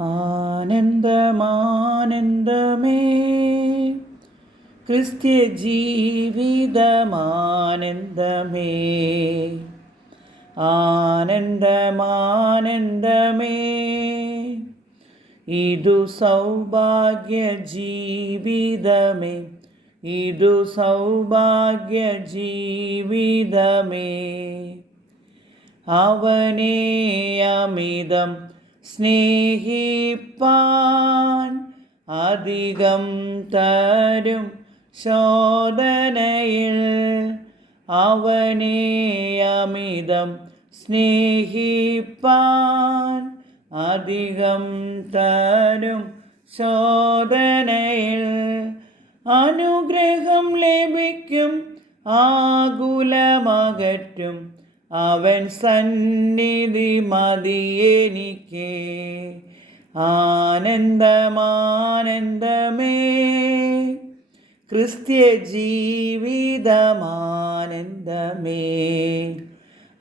ആനന്ദമാനന്ദമേ. ക്രിസ്ത്യ ജീവിതമാനന്ദമേ ആനന്ദമാനന്ദമേ. ഇതു സൗഭാഗ്യ ജീവിതമേ ഇതു സൗഭാഗ്യ ജീവിതമേ അവനേ അമിതം സ്നേഹിപ്പാൻ അധികം തരും ശോധനയിൽ അവനെ അമിതം സ്നേഹിപ്പാൻ അധികം തരും ശോധനയിൽ അനുഗ്രഹം ലഭിക്കും ആകുലമകറ്റും അവൻ സന്നിധി മതിയെനിക്ക്. ആനന്ദമാനന്ദമേ. ക്രിസ്ത്യ ജീവിതമാനന്ദമേ.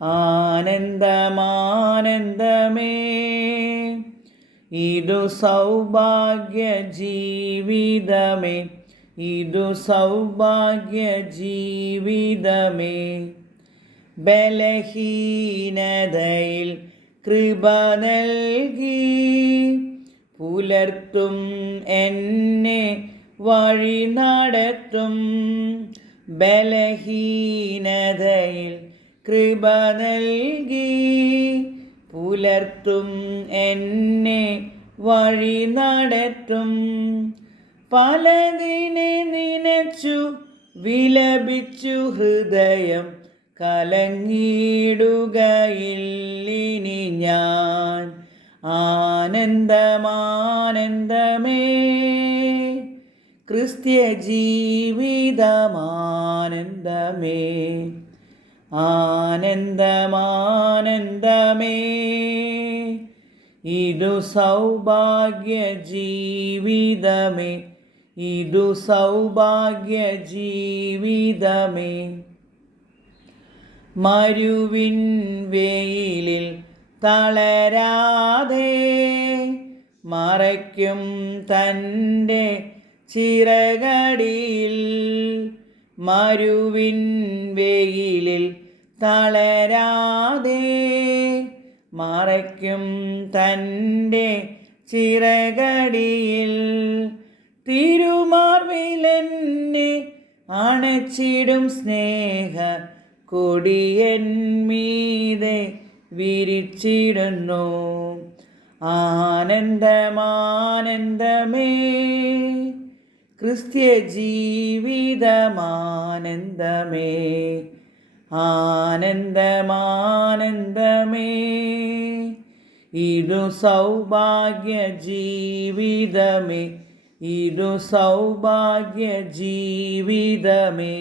ആനന്ദമാനന്ദമേ. ഇതു സൗഭാഗ്യ ജീവിതമേ. ഇതു സൗഭാഗ്യ ജീവിതമേ. ബലഹീനതയിൽ കൃപ നൽകി. പുലർത്തും എന്നെ വഴി നടത്തും. ബലഹീനതയിൽ കൃപ നൽകി. പുലർത്തും എന്നെ വഴി നടത്തും. പലതിനെ നനച്ചു വിലപിച്ചു ഹൃദയം കലങ്ങിടുകയില്ലിനി ഞാൻ. ആനന്ദമാനന്ദമേ ക്രിസ്ത്യ ജീവിതമാനന്ദമേ ആനന്ദമാനന്ദമേ. ഇതു സൗഭാഗ്യ ജീവിതമേ ഇതു സൗഭാഗ്യ ജീവിതമേ മരുവിൻ വെയിലിൽ തളരാതെ മറയ്ക്കും തന്റെ ചിറകടിയിൽ. മരുവിൻ വെയിലിൽ തളരാതെ മറയ്ക്കും തന്റെ ചിറകടിയിൽ. തിരുമാർവിലെന്നെ അണച്ചിടും സ്നേഹ കൊടിയൻ മീതെ വിരിച്ചിടുന്നു. ആനന്ദമാനന്ദമേ ക്രിസ്ത്യ ജീവിതമാനന്ദമേ ആനന്ദമാനന്ദമേ. ഇതു സൗഭാഗ്യ ജീവിതമേ ഇതു സൗഭാഗ്യ ജീവിതമേ